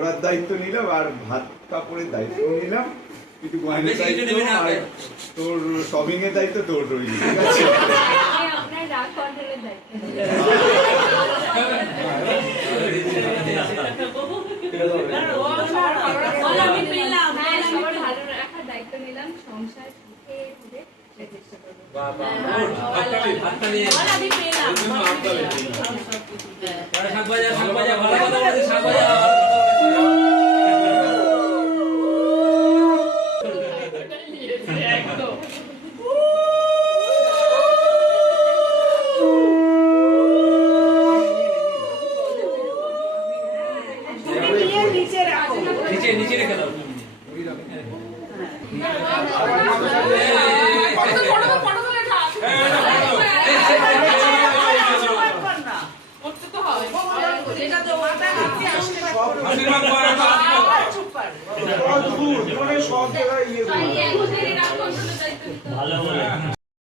ঘোরার দায়িত্ব নিলাম আর ভাত কাপড়ের দায়িত্ব নিলাম, কিন্তু গয়নার দায়িত্ব আর তোর শপিং এর দায়িত্ব তোর রইল, ঠিক আছে? আপনার রাগ কন্ট্রোলের দায়িত্ব। আমি পেলাম, সবার ভালো রাখার দায়িত্ব নিলাম, সংসার সুখে করে চেষ্টা করবো। বাবা আমি পেলাম। নিচে রেখে দাও। সব জায়গায় ইয়ে ভালো